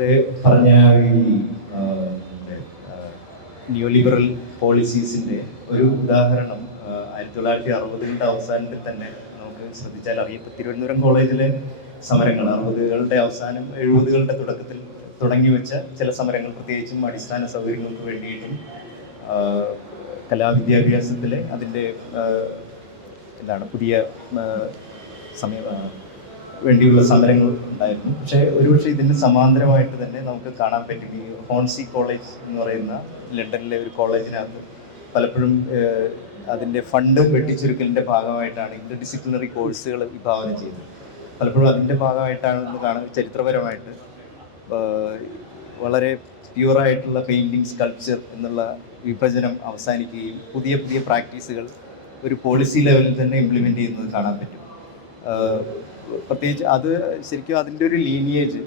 നേരത്തെ പറഞ്ഞ ഈ ന്യൂ ലിബറൽ പോളിസീസിൻ്റെ ഒരു ഉദാഹരണം 1960കളുടെ അവസാനത്തിൽ തന്നെ നമുക്ക് ശ്രദ്ധിച്ചാൽ അറിയാം. ഇപ്പോൾ തിരുവനന്തപുരം കോളേജിലെ സമരങ്ങൾ 60കളുടെ അവസാനം 70കളുടെ തുടക്കത്തിൽ തുടങ്ങി വെച്ച ചില സമരങ്ങൾ, പ്രത്യേകിച്ചും അടിസ്ഥാന സൗകര്യങ്ങൾക്ക് വേണ്ടിയിട്ടും കലാവിദ്യാഭ്യാസത്തിലെ അതിൻ്റെ പുതിയ വേണ്ടിയുള്ള സമരങ്ങൾ ഉണ്ടായിരുന്നു. പക്ഷേ ഒരുപക്ഷെ ഇതിന് സമാന്തരമായിട്ട് തന്നെ നമുക്ക് കാണാൻ പറ്റും ഈ ഹോൺസി കോളേജ് എന്ന് പറയുന്ന ലണ്ടനിലെ ഒരു കോളേജിനകത്ത് പലപ്പോഴും അതിൻ്റെ ഫണ്ട് വെട്ടിച്ചുരുക്കലിൻ്റെ ഭാഗമായിട്ടാണ് ഇന്റർ ഡിസിപ്ലിനറി കോഴ്സുകൾ വിഭാവനം ചെയ്തത്. പലപ്പോഴും അതിൻ്റെ ഭാഗമായിട്ടാണ് ചരിത്രപരമായിട്ട് വളരെ പ്യുവറായിട്ടുള്ള പെയിൻറ്റിങ്, സ്കൾപ്ചർ എന്നുള്ള വിഭജനം അവസാനിക്കുകയും പുതിയ പുതിയ പ്രാക്ടീസുകൾ ഒരു പോളിസി ലെവലിൽ തന്നെ ഇംപ്ലിമെൻ്റ് ചെയ്യുന്നത് കാണാൻ പറ്റും. പ്രത്യേകിച്ച് അത് ശരിക്കും അതിൻ്റെ ഒരു ലീനിയേജ്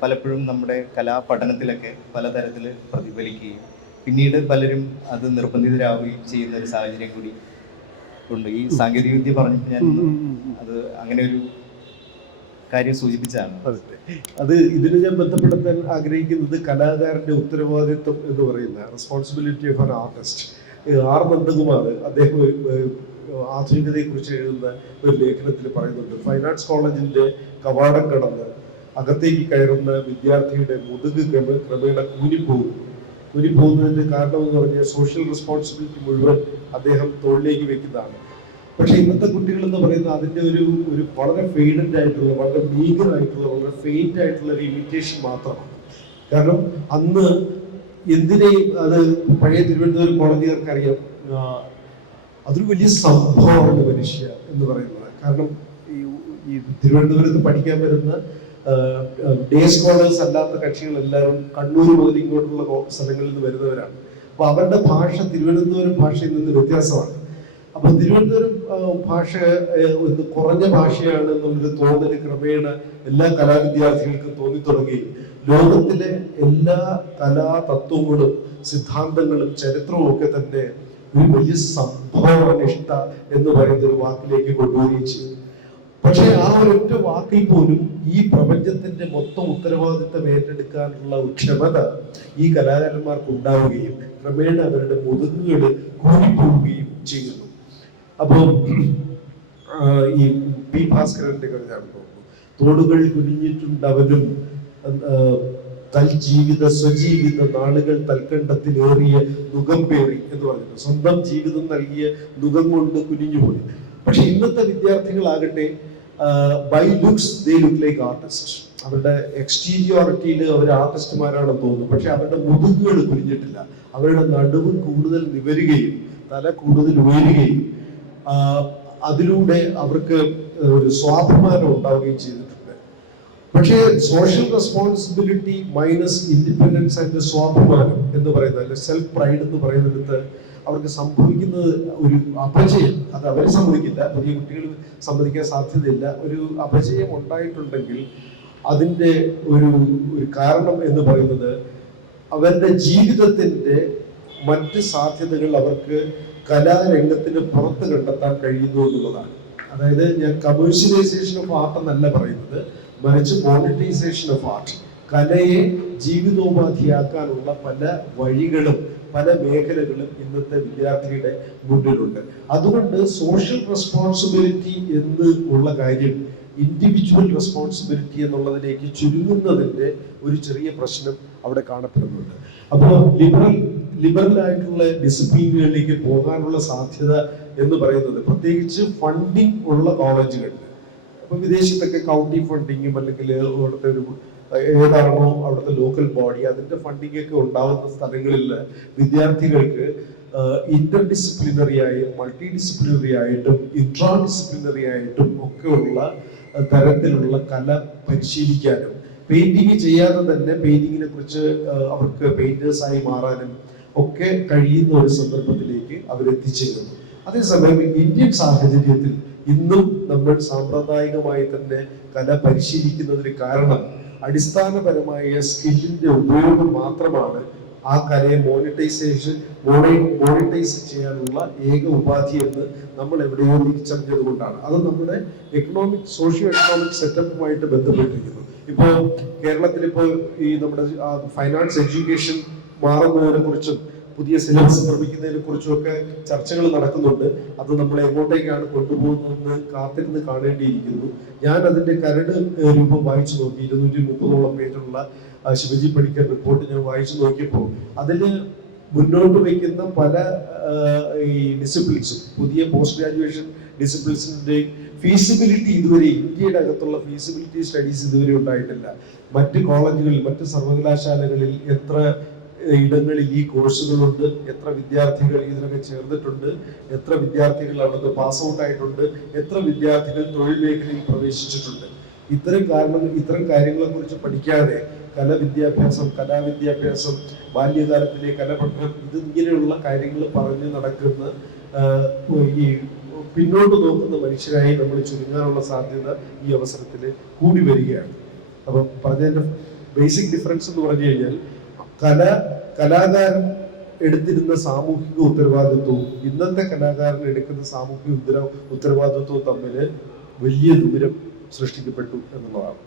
പലപ്പോഴും നമ്മുടെ കലാപഠനത്തിലൊക്കെ പലതരത്തിൽ പ്രതിഫലിക്കുകയും പിന്നീട് പലരും അത് നിർബന്ധിതരാവുകയും ചെയ്യുന്ന ഒരു സാഹചര്യം കൂടി ഉണ്ട്. ഈ സാങ്കേതികവിദ്യ പറഞ്ഞപ്പോൾ ഞാൻ അത് അങ്ങനെ ഒരു കാര്യം സൂചിപ്പിച്ചാണ്. അത് ഇതിന് ഞാൻ ബന്ധപ്പെടുത്താൻ ആഗ്രഹിക്കുന്നത് കലാകാരൻ്റെ ഉത്തരവാദിത്വം എന്ന് പറയുന്ന responsibility of an artist. R Nandakumar അദ്ദേഹം ആധുനികതയെക്കുറിച്ച് എഴുതുന്ന ഒരു ലേഖനത്തിൽ പറയുന്നുണ്ട്, ഫൈൻ ആർട്സ് കോളേജിൻ്റെ കവാടം കടന്ന് അകത്തേക്ക് കയറുന്ന വിദ്യാർത്ഥിയുടെ മുതുക് ക്രമേണ കൂനിപ്പോകുന്നതിൻ്റെ കാരണം എന്ന് പറഞ്ഞാൽ സോഷ്യൽ റെസ്പോൺസിബിലിറ്റി മുഴുവൻ അദ്ദേഹം തോളിലേക്ക് വെക്കുന്നതാണ്. പക്ഷെ ഇന്നത്തെ കുട്ടികൾ എന്ന് പറയുന്നത് അതിൻ്റെ ഒരു വളരെ ഫെയ്ഡഡ് ആയിട്ടുള്ള, വളരെ മീഗർ ആയിട്ടുള്ള, വളരെ ഫെയിൻറ്റ് ആയിട്ടുള്ള ഒരു ഇമിറ്റേഷൻ മാത്രമാണ്. കാരണം അന്ന് എന്തിനേയും അത് പഴയ തിരുവനന്തപുരം കോളേജുകാർക്ക് അറിയാം, അതൊരു വലിയ സംഭവമാണ് മനുഷ്യ എന്ന് പറയുന്നത്. കാരണം ഈ തിരുവനന്തപുരത്ത് പഠിക്കാൻ വരുന്ന ഡേ സ്കോളേഴ്സ് അല്ലാത്ത കക്ഷികളെല്ലാവരും കണ്ണൂർ മുതൽ ഇങ്ങോട്ടുള്ള സ്ഥലങ്ങളിൽ നിന്ന് വരുന്നവരാണ്. അപ്പൊ അവരുടെ ഭാഷ തിരുവനന്തപുരം ഭാഷയിൽ നിന്ന് വ്യത്യാസമാണ്. അപ്പൊ തിരുവനന്തപുരം ഭാഷ കുറഞ്ഞ ഭാഷയാണ് എന്നുള്ളൊരു തോന്നൽ ക്രമേണ എല്ലാ കലാവിദ്യാർത്ഥികൾക്കും തോന്നിത്തുടങ്ങി ലോകത്തിലെ എല്ലാ കലാതത്വങ്ങളും സിദ്ധാന്തങ്ങളും ചരിത്രവും ഒക്കെ തന്നെ ഒരു വലിയ സംഭവനിഷ്ഠ എന്ന് പറയുന്ന ഒരു വാക്കിലേക്ക് കൊണ്ടുവരികയും ചെയ്തു. പക്ഷെ ആ ഒരൊറ്റ വാക്കിൽ പോലും ഈ പ്രപഞ്ചത്തിന്റെ മൊത്തം ഉത്തരവാദിത്തം ഏറ്റെടുക്കാനുള്ള ക്ഷമത ഈ കലാകാരന്മാർക്ക് ഉണ്ടാവുകയും ക്രമേണ അവരുടെ മുതുകുകൾ കൂടിപ്പോവുകയും ചെയ്യുന്നു. അപ്പോൾ ഈ പി ഭാസ്കരന്റെ കവിതയാണ് തോന്നുന്നു, തോടുകൾ കുനിഞ്ഞിട്ടുണ്ടവനും തൽജീവിത സ്വജീവിത നാളുകൾ തൽക്കണ്ടത്തിലേറിയ നുകം പേറി എന്ന് പറഞ്ഞിട്ട് സ്വന്തം ജീവിതം നൽകിയ നുകം കൊണ്ട് കുനിഞ്ഞുപോയി. പക്ഷെ ഇന്നത്തെ വിദ്യാർത്ഥികളാകട്ടെ by looks they look like artist. അവരുടെ എക്സ്റ്റീരിയോറിറ്റിയിൽ അവർ ആർട്ടിസ്റ്റുമാരാണെന്ന് തോന്നുന്നു. പക്ഷെ അവരുടെ മുതുകുകൾ കുനിഞ്ഞിട്ടില്ല. അവരുടെ നടുവ് കൂടുതൽ നിവരുകയും തല കൂടുതൽ ഉയരുകയും അതിലൂടെ അവർക്ക് ഒരു സ്വാഭിമാനം ഉണ്ടാവുകയും ചെയ്തിട്ടുണ്ട്. പക്ഷേ social responsibility minus independence and സ്വാഭിമാനം എന്ന് പറയുന്നത്, അല്ലെ സെൽഫ് പ്രൈഡ് എന്ന് പറയുന്നിടത്ത് അവർക്ക് സംഭവിക്കുന്നത് ഒരു അപജയം. അത് അവർ സമ്മതിക്കില്ല, പുതിയ കുട്ടികൾ സമ്മതിക്കാൻ സാധ്യതയില്ല. ഒരു അപജയം ഉണ്ടായിട്ടുണ്ടെങ്കിൽ അതിൻ്റെ ഒരു കാരണം എന്ന് പറയുന്നത് അവരുടെ ജീവിതത്തിൻ്റെ മറ്റ് സാധ്യതകൾ അവർക്ക് കലാരംഗത്തിന് പുറത്ത് കണ്ടെത്താൻ കഴിയുന്നു എന്നുള്ളതാണ്. അതായത് ഞാൻ കമേഴ്ഷ്യലൈസേഷൻ ഓഫ് ആർട്ട് എന്നല്ല പറയുന്നത്, മറിച്ച് മോണിറ്റൈസേഷൻ ഓഫ് ആർട്ട്. കലയെ ജീവിതോപാധിയാക്കാനുള്ള പല വഴികളും പല മേഖലകളും ഇന്നത്തെ വിദ്യാർത്ഥിയുടെ മുന്നിലുണ്ട്. അതുകൊണ്ട് സോഷ്യൽ റെസ്പോൺസിബിലിറ്റി എന്ന് ഉള്ള കാര്യം ഇൻഡിവിജ്വൽ റെസ്പോൺസിബിലിറ്റി എന്നുള്ളതിലേക്ക് ചുരുങ്ങുന്നതിൻ്റെ ഒരു ചെറിയ പ്രശ്നം അവിടെ കാണപ്പെടുന്നുണ്ട്. അപ്പോൾ ലിബറൽ ആയിട്ടുള്ള ഡിസിപ്ലിനുകളിലേക്ക് പോകാനുള്ള സാധ്യത എന്ന് പറയുന്നത് പ്രത്യേകിച്ച് ഫണ്ടിങ് ഉള്ള കോളേജുകളിൽ, അപ്പൊ വിദേശത്തൊക്കെ കൗണ്ടി ഫണ്ടിങ്ങും അല്ലെങ്കിൽ അവിടുത്തെ ഒരു ഏതാണോ അവിടുത്തെ ലോക്കൽ ബോഡി അതിന്റെ ഫണ്ടിങ് ഒക്കെ ഉണ്ടാവുന്ന സ്ഥലങ്ങളിൽ വിദ്യാർത്ഥികൾക്ക് ഇന്റർ ഡിസിപ്ലിനറി ആയും മൾട്ടി ഡിസിപ്ലിനറി ആയിട്ടും ഇൻട്രാ ഡിസിപ്ലിനറി ആയിട്ടും ഒക്കെ ഉള്ള തരത്തിലുള്ള കല പരിശീലിക്കാനും പെയിന്റിങ് ചെയ്യാതെ തന്നെ പെയിന്റിങ്ങിനെ കുറിച്ച് അവർക്ക് പെയിന്റേഴ്സായി മാറാനും ഒക്കെ കഴിയുന്ന ഒരു സന്ദർഭത്തിലേക്ക് അവരെത്തിച്ചേരുന്നു. അതേസമയം ഇന്ത്യൻ സാഹചര്യത്തിൽ ഇന്നും നമ്മൾ സാമ്പ്രദായികമായി തന്നെ കല പരിശീലിക്കുന്നതിന് കാരണം അടിസ്ഥാനപരമായ സ്കില്ലിന്റെ ഉപയോഗം മാത്രമാണ് ആ കലയെ മോണിറ്റൈസ് ചെയ്യാനുള്ള ഏക ഉപാധി എന്ന് നമ്മൾ എവിടെയോ തിരിച്ചറിഞ്ഞത് കൊണ്ടാണ്. അത് നമ്മുടെ സോഷ്യോ എക്കണോമിക് സെറ്റപ്പുമായിട്ട് ബന്ധപ്പെട്ടിരിക്കുന്നു. ഇപ്പോൾ കേരളത്തിൽ ഇപ്പോൾ ഈ നമ്മുടെ ഫൈനാൻസ് എഡ്യൂക്കേഷൻ മാറുന്നതിനെ കുറിച്ചും പുതിയ സിലബസ് നിർമ്മിക്കുന്നതിനെ കുറിച്ചും ഒക്കെ ചർച്ചകൾ നടക്കുന്നുണ്ട്. അത് നമ്മളെ എങ്ങോട്ടേക്കാണ് കൊണ്ടുപോകുന്നതെന്ന് കാത്തിരുന്ന് കാണേണ്ടിയിരിക്കുന്നു. ഞാൻ അതിന്റെ കരട് രൂപം വായിച്ചു നോക്കി. 230ഓളം പേജുള്ള ശിവജി പണിക്കർ റിപ്പോർട്ട് ഞാൻ വായിച്ചു നോക്കിയപ്പോൾ അതില് മുന്നോട്ട് വയ്ക്കുന്ന പല ഈ ഡിസിപ്ലിൻസും, പുതിയ പോസ്റ്റ് ഗ്രാജുവേഷൻ ഡിസിപ്ലിൻസിന്റെ ഫീസിബിലിറ്റി ഇതുവരെ, ഇന്ത്യയുടെ അകത്തുള്ള ഫീസിബിലിറ്റി സ്റ്റഡീസ് ഇതുവരെ ഉണ്ടായിട്ടില്ല. മറ്റ് കോളേജുകളിൽ, മറ്റ് സർവകലാശാലകളിൽ എത്ര ഇടങ്ങളിൽ ഈ കോഴ്സുകളുണ്ട്, എത്ര വിദ്യാർത്ഥികൾ ഇതിനൊക്കെ ചേർന്നിട്ടുണ്ട്, എത്ര വിദ്യാർത്ഥികൾ അവിടുന്ന് പാസ് ഔട്ട് ആയിട്ടുണ്ട്, എത്ര വിദ്യാർത്ഥികൾ തൊഴിൽ മേഖലയിൽ പ്രവേശിച്ചിട്ടുണ്ട്. ഇത്തരം കാര്യങ്ങളെ കുറിച്ച് പഠിക്കാതെ കലാവിദ്യാഭ്യാസം, ബാല്യകാലത്തിലെ കലപഠനം, ഇങ്ങനെയുള്ള കാര്യങ്ങൾ പറഞ്ഞു നടക്കുന്ന ഈ പിന്നോട്ട് നോക്കുന്ന മനുഷ്യരായി നമ്മൾ ചുരുങ്ങാനുള്ള സാധ്യത ഈ അവസരത്തിൽ കൂടി വരികയാണ്. അപ്പം പറഞ്ഞതിന്റെ ബേസിക് ഡിഫറൻസ് എന്ന് പറഞ്ഞു കഴിഞ്ഞാൽ കലാകാരൻ എടുത്തിരുന്ന സാമൂഹിക ഉത്തരവാദിത്വവും ഇന്നത്തെ കലാകാരൻ എടുക്കുന്ന സാമൂഹിക ഉത്തരവാദിത്വവും തമ്മിൽ വലിയ ദൂരം സൃഷ്ടിക്കപ്പെട്ടു എന്നുള്ളതാണ്.